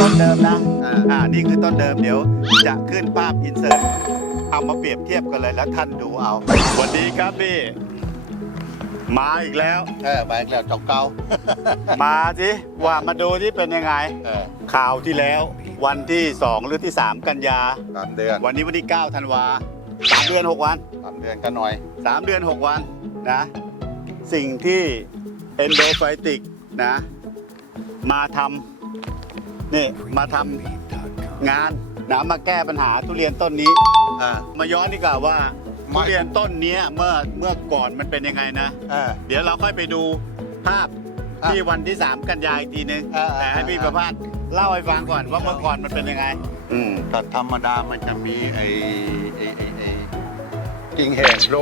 ต้นเดิมนะอ่าอ่านี่คือต้นเดิมเดี๋ยว จะขึ้นภาพอินเสิร์ตเอามาเปรียบเทียบกันเลยแล้วท่านดูเอาสวัสดีครับพี่มาอีกแล้ว เออไปแล้วเจ้าเก่ามาสิว่ามาดูที่เป็นยังไง เออข่าวที่แล้ว วันที่ 2 หรือที่ 3 กันยา สามเดือนวันนี้วันที่9ธันวาสามเดือน 6 วัน สามเดือนกันหน่อย 3 เดือน 6 วันนะ สิ่งที่ endofitic นะ มาทำ นี่มาทำงานนะมาแก้ปัญหาทุเรียนต้นนี้ อ่า มาย้อนดีกว่าว่าไม่ ทุเรียนต้นเนี้ยเมื่อเมื่อก่อนมันเป็นยังไงนะเออเดี๋ยวเราค่อยไปดูภาพอะที่วันที่ 3 กันยายนอีกทีนึงอ่าแต่ให้พี่อ่าประภาสเล่าให้ฟังก่อนว่าเมื่อก่อนมันเป็นยังไง อืม แต่ธรรมดามันจะมีไอ้ไอ้ไอ้ไอ้กิ่งแหงโล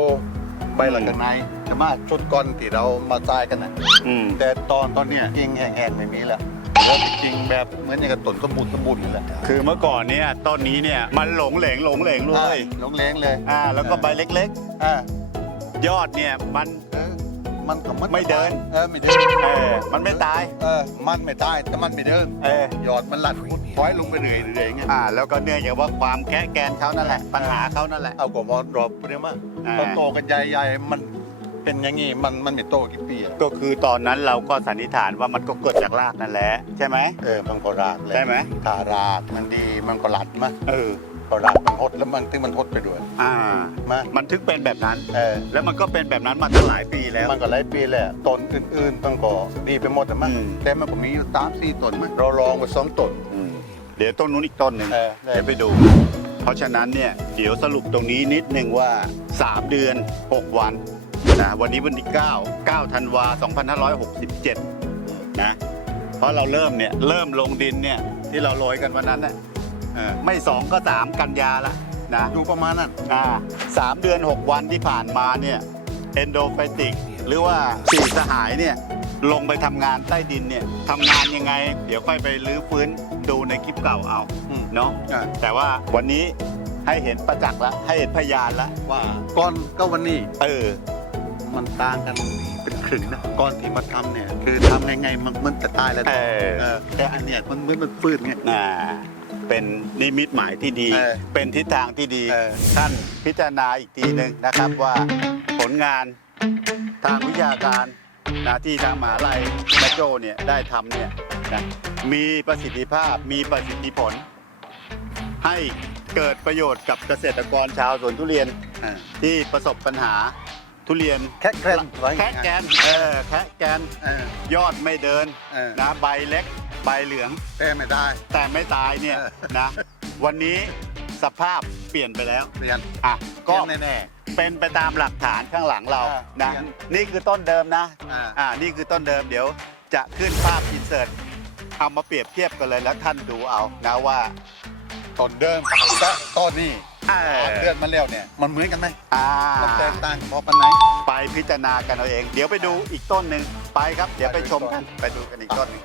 ใบหลังจากในจะมาชุดก้อนที่เรามาจ่ายกันนะอืมแต่ตอนตอนเนี้ยกิ่งแห้งๆไม่มีแล้ว แล้วกิ่งแบบเหมือนอย่างกับต้นสมุนสมุนเลยแหละคือเมื่อก่อนเนี่ยต้นนี้เนี่ยมันหลงเหลงหลงเหลงเลอ่ายลงแรงเลยอ่าแล้วก็ใบเล็กอ่าๆยอดเนี่ยมัน เออมันก็มันไม่เดิน เออไม่เดินเออมันไม่ตายเออมันไม่ตายแต่มันไม่เดินเออหยอดมันหลัดพุดพอยลงไปเรื่อยๆอย่างเงี้ยอ่าแล้วก็เนื่องจากว่าความแคะแกนเขานั่นแหละปัญหาเขานั่นแหละ เอากว่ามารอบเรียกว่าอ่าพอโตกันใหญ่ๆมัน เป็นอย่างงี้มันมันไม่โตกี่ปีอะก็คือตอนนั้นเราก็สันนิษฐานว่ามันก็เกิดจากรากนั่นแหละใช่ไหม เออมันก็รากเลยใช่ไหม ถ้ารากมันดีมันก็หลัดมาเออ พอรากมันหดแล้วมันถึงมันหดไปด้วยอ่า มามันถึงเป็นแบบนั้น เออแล้วมันก็เป็นแบบนั้นมาตั้งหลายปีแล้ว มันก็หลายปีแหละต้นอื่นๆมันก็ดีไปหมดอะมั้งอืม แต่มันก็มีอยู่สามสี่ต้นมั้งเราลองไปสองต้น อืมเดี๋ยวต้นนู้นอีกต้นหนึ่งเออได้ เดี๋ยวไปดู เพราะฉะนั้นเนี่ยเดี๋ยวสรุปตรงนี้นิดนึงว่า 3 เดือน 6 วัน นะวันนี้วันที่ 9 9ธันวา2567 นะ เพราะเราเริ่มเนี่ย เริ่มลงดินเนี่ย ที่เราโรยกันวันนั้นน่ะเออไม่ 2 ก็ 3 กันยาละนะดูประมาณนั้นอ่าสามเดือน 6 วันที่ผ่านมาเนี่ยเอนโดไฟติก หรือว่าสี่สหายเนี่ยลงไปทำงานใต้ดินเนี่ยทำงานยังไง เดี๋ยวค่อยไปรื้อฟื้นดูในคลิปเก่าเอาอืม เนาะอ่า แต่ว่าวันนี้ให้เห็นประจักษ์แล้วให้เห็นพยานแล้วว่าก่อนก็วันนี้ เออ มันต่างกันเป็นครึ่งนะก่อนที่มาทำเนี่ย คือทำไงๆมันมันจะตายแล้วเออ เออแต่อันเนี้ยมันเหมือนมันฟื้นไง อ่าเป็นนิมิตหมายที่ดี เออเป็นทิศทางที่ดี เออ ท่านพิจารณาอีกทีหนึ่งนะครับว่าผลงานทางวิชาการนะที่ทางมหาลัยแม่โจ้เนี่ยได้ทำเนี่ยนะมีประสิทธิภาพมีประสิทธิผล ให้เกิดประโยชน์กับเกษตรกรชาวสวนทุเรียนอ่าที่ประสบปัญหา ทุเรียนแค่แค่ไว้แคะแกนเออแคะแกนเออ ยอดไม่เดินเออ นะใบเล็ก ใบเหลือง แต่ไม่ได้ แต่ไม่ตายเนี่ยเออ นะ วันนี้สภาพเปลี่ยนไปแล้วเปลี่ยนอะก็ก็แน่ เป็นไปตามหลักฐานข้างหลังเราอ่านะเปลี่ยนนี่คือต้นเดิมนะๆอ่า อ่านี่คือต้นเดิมเดี๋ยวจะขึ้นภาพอินเสิร์ตเอามาเปรียบเทียบกันเลยแล้วท่านดูเอานะว่าต้นเดิมและต้นนี้ เออสามเดือนมาแล้วเนี่ยมันเหมือนกันไหมอ่ามันแตกต่างพอปันไหนไปพิจารณากันเอาเอง เดี๋ยวไปดูอีกต้นหนึ่งไปครับ เดี๋ยวไปชมกันไปดูกันอีกต้นหนึ่ง